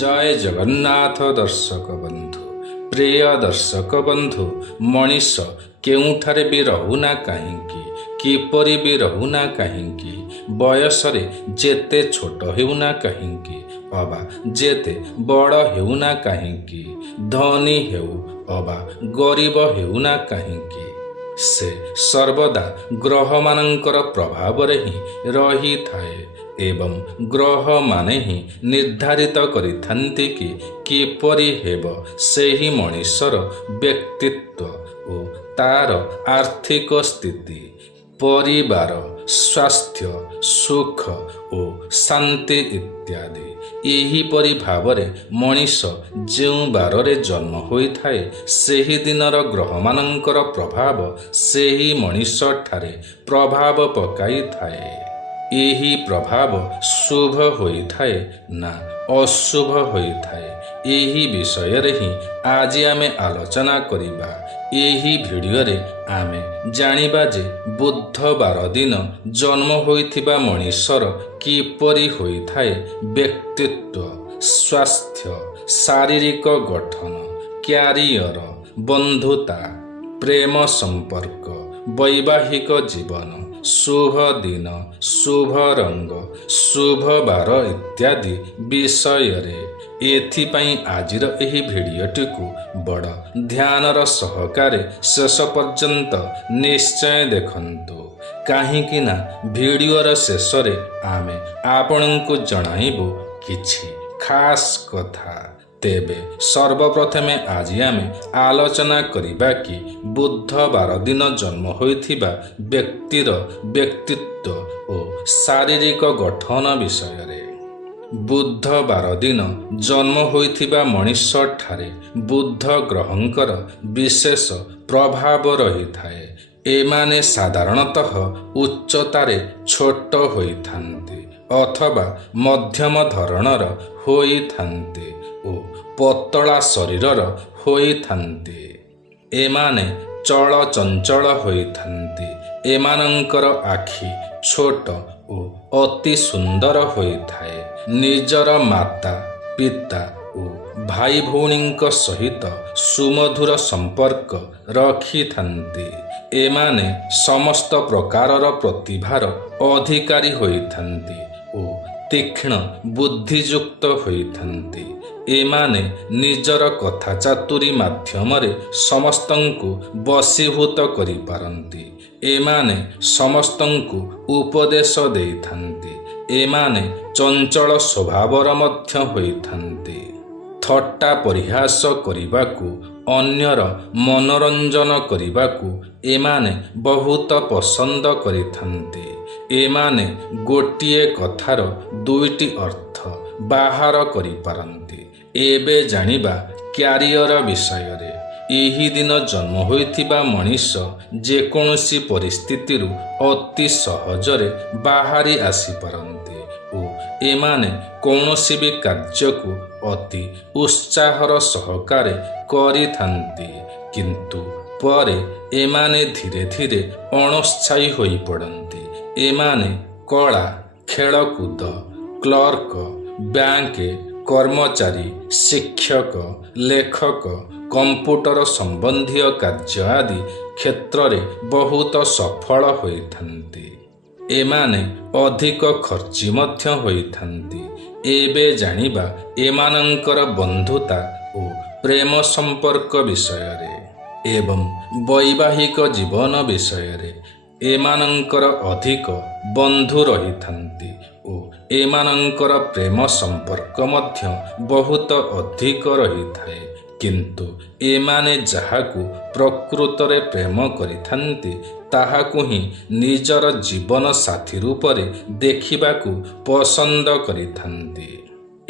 जय जगन्नाथ दर्शक बंधु प्रिय दर्शक बंधु मनीष केउठारे भी रहुना काहींकी किपरि भी रहुना काहींकी बयसरे जेते छोट हेउना काहींकी अबा जेते बड़ हेउना काहींकी धनी हेउ अबा गरीब हेउना काहींकी से सर्वदा ग्रह मानंकर प्रभाव रे ही रही थाए एवं ग्रह माने ही निर्धारित करिथांती कि किपरि हेब सेही मनीषर व्यक्तित्व ओ तार आर्थिक स्थिति परिवार स्वास्थ्य सुख ओ शांति इत्यादि एहीपरि भावरे मनीष जेउ बारे जन्म होइथाए सेही दिनर ग्रहमानंकर प्रभाव सेही मनीष ठारे प्रभाव पकाई थाए। एही प्रभाव शुभ होइथाए ना अशुभ होइथाए एही विषय रे ही आज आमे आलोचना करिबा। एही भिडियो रे आमे जानिबा जे बुधवार दिन जन्म होइथिबा मनीषर किपरि होइथाए व्यक्तित्व स्वास्थ्य शारीरिक गठन क्यारियर बंधुता प्रेम संपर्क वैवाहिक जीवन शुभ दिन शुभ रंग शुभ बार इत्यादि विषय रे एथिपाई आजिर एही भिडियोटी को बड़ ध्यानर सहकारे शेष पर्यंत निश्चय देखंतु काहींकि ना भिडियोर शेष रे आमे आपनंकु जणाइबु किछि खास कथा। तेबे सर्वप्रथमे आज आमे आलोचना करिबा कि बुधवार दिन जन्म होइथिबा व्यक्तिर व्यक्तित्व ओ शारीरिक गठन विषय रे। बुधवार दिन जन्म होइथिबा मनीष ठारे बुध ग्रहंकर विशेष प्रभाव रही थाए। एमाने साधारणतः उच्चतारे छोट होइथांती अथवा मध्यम धरणर होइथांती ओ पतला शरीरर होइथांती। एमाने चल चंचल होइथांती। एमानंकर आखि छोट ओ अति सुंदर होइथाए। निजर माता पिता ओ भाई भौणींक सहित सुमधुर संपर्क रखिथांती। एमाने समस्त प्रकारर प्रतिभार अधिकारी होइथांती ओ तीक्ष्ण बुद्धियुक्त होइथांती। एमाने निजर कथा चातुरी माध्यमरे समस्तंकु वशीभूत करि पारंती। एमाने समस्तंकु उपदेश देइथांती। एमाने चंचल स्वभावर मध्य होइथांती। थट्टा परिहास करिबाकू अन्यर मनोरंजन करिबाकू एमाने बहुत पसंद करिथांती। एमाने गोटिए कथार दुईटी अर्थ बाहर करि पारंती। एबे जानिबा क्यारियर विषय रे। एही दिन जन्म होइथिबा मनीष जेकोसी परिस्थिति अति सहजरे बाहरी आसी पारंती ओ एमाने कौनसी भी कार्य को अति उत्साहर सहकारे करिथांती। किंतु परे एमाने धीरे धीरे अणोत्साही होई पड़ंती। एमाने कला खेलकूद क्लर्क बैंक कर्मचारी शिक्षक लेखक कंप्यूटर संबंधी कार्य आदि क्षेत्र में बहुत सफल होइथांती। एमाने अधिक खर्ची मध्य होइथांती। एबे जानिबा एमानंकर बंधुता ओ प्रेम संपर्क विषय रे एवं वैवाहिक जीवन विषय रे। एमानंकर अधिक बंधु रहिथांती ओ एमानंकर प्रेम संपर्क मध्य बहुत अधिक रहिथाए। किंतु एमाने जहाकू प्रकृतरे प्रेम करिथांती ताहाकू ही निजर जीवन साथी रूपरे देखिबाकू पसंद करिथांती।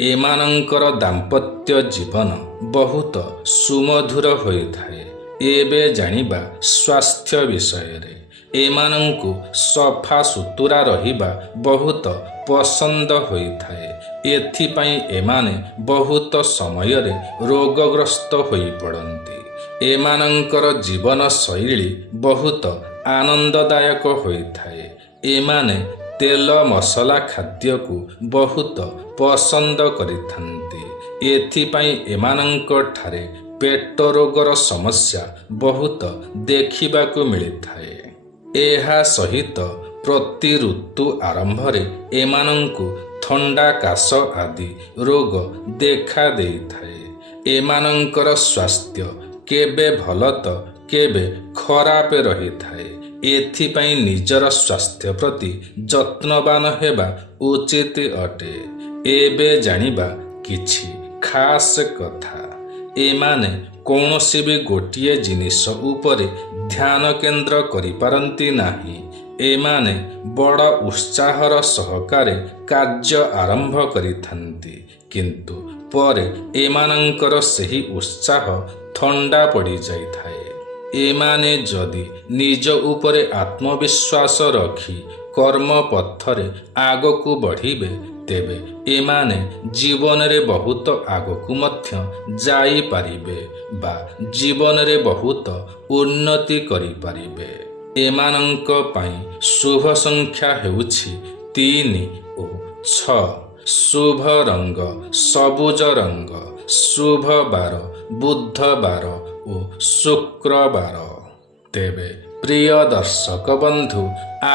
एमानंकर दाम्पत्य जीवन बहुत सुमधुर होइथाए। एबे जानिबा स्वास्थ्य विषय रे। एमानंकु सफा सुतुरा रहिबा बहुत पसंद होइथाए। एथिपाई एमाने बहुत समय रे रोगग्रस्त होई पड़ंती। एमानंकर जीवन शैली बहुत आनंददायक होइथाए। एमाने तेल मसला खाद्य को बहुत पसंद करिथांती। ଏଥିପାଇଁ ଏମାନଙ୍କଠାରେ ପେଟ ରୋଗର ସମସ୍ୟା ବହୁତ ଦେଖିବାକୁ ମିଳିଥାଏ। ଏହା ସହିତ ପ୍ରତି ଋତୁ ଆରମ୍ଭରେ ଏମାନଙ୍କୁ ଥଣ୍ଡା କାଶ ଆଦି ରୋଗ ଦେଖା ଦେଇଥାଏ। ଏମାନଙ୍କର ସ୍ୱାସ୍ଥ୍ୟ କେବେ ଭଲ ତ କେବେ ଖରାପ ରହିଥାଏ। ଏଥିପାଇଁ ନିଜର ସ୍ୱାସ୍ଥ୍ୟ ପ୍ରତି ଯତ୍ନବାନ ହେବା ଉଚିତ ଅଟେ। ଏବେ ଜାଣିବା କିଛି ଖାସ୍ କଥା। ଏମାନେ କୌଣସି ବି ଗୋଟିଏ ଜିନିଷ ଉପରେ ଧ୍ୟାନ କେନ୍ଦ୍ର କରିପାରନ୍ତି ନାହିଁ। ଏମାନେ ବଡ଼ ଉତ୍ସାହର ସହକାରେ କାର୍ଯ୍ୟ ଆରମ୍ଭ କରିଥାନ୍ତି, କିନ୍ତୁ ପରେ ଏମାନଙ୍କର ସେହି ଉତ୍ସାହ ଥଣ୍ଡା ପଡ଼ିଯାଇଥାଏ। ଏମାନେ ଯଦି ନିଜ ଉପରେ ଆତ୍ମବିଶ୍ୱାସ ରଖି କର୍ମ ପଥରେ ଆଗକୁ ବଢ଼ିବେ, ତେବେ ଏମାନେ ଜୀବନରେ ବହୁତ ଆଗକୁ ମଧ୍ୟ ଯାଇପାରିବେ ବା ଜୀବନରେ ବହୁତ ଉନ୍ନତି କରିପାରିବେ। ଏମାନଙ୍କ ପାଇଁ ଶୁଭ ସଂଖ୍ୟା ହେଉଛି 3 ଓ 6। ଶୁଭ ରଙ୍ଗ ସବୁଜ ରଙ୍ଗ। ଶୁଭ ବାର ବୁଧବାର ଓ ଶୁକ୍ରବାର। ତେବେ ପ୍ରିୟ ଦର୍ଶକ ବନ୍ଧୁ,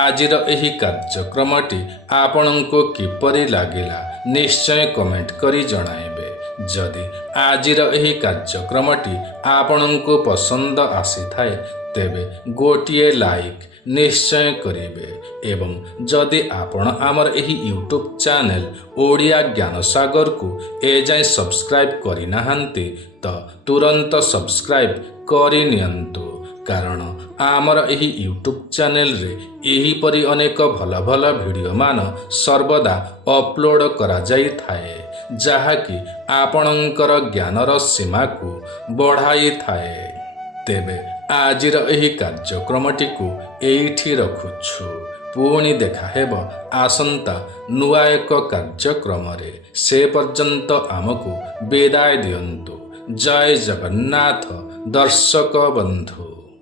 ଆଜିର ଏହି କାର୍ଯ୍ୟକ୍ରମଟି ଆପଣଙ୍କୁ କିପରି ଲାଗିଲା ନିଶ୍ଚୟ କମେଣ୍ଟ କରି ଜଣାଇବେ। ଯଦି ଆଜିର ଏହି କାର୍ଯ୍ୟକ୍ରମଟି ଆପଣଙ୍କୁ ପସନ୍ଦ ଆସିଥାଏ, ତେବେ ଗୋଟିଏ ଲାଇକ୍ ନିଶ୍ଚୟ କରିବେ ଏବଂ ଯଦି ଆପଣ ଆମର ଏହି ୟୁଟ୍ୟୁବ୍ ଚ୍ୟାନେଲ ଓଡ଼ିଆ ଜ୍ଞାନସାଗରକୁ ଏଯାଏଁ ସବସ୍କ୍ରାଇବ୍ କରିନାହାନ୍ତି ତ ତୁରନ୍ତ ସବସ୍କ୍ରାଇବ୍ କରିନିଅନ୍ତୁ, କାରଣ ଆମର ଏହି ୟୁଟ୍ୟୁବ୍ ଚ୍ୟାନେଲରେ ଏହିପରି ଅନେକ ଭଲ ଭଲ ଭିଡ଼ିଓମାନ ସର୍ବଦା ଅପଲୋଡ଼ କରାଯାଇଥାଏ, ଯାହାକି ଆପଣଙ୍କର ଜ୍ଞାନର ସୀମାକୁ ବଢ଼ାଇଥାଏ। ତେବେ ଆଜିର ଏହି କାର୍ଯ୍ୟକ୍ରମଟିକୁ ଏଇଠି ରଖୁଛୁ। ପୁଣି ଦେଖା ହେବ ଆସନ୍ତା ନୂଆ ଏକ କାର୍ଯ୍ୟକ୍ରମରେ। ସେ ପର୍ଯ୍ୟନ୍ତ ଆମକୁ ବିଦାୟ ଦିଅନ୍ତୁ। ଜୟ ଜଗନ୍ନାଥ ଦର୍ଶକ ବନ୍ଧୁ।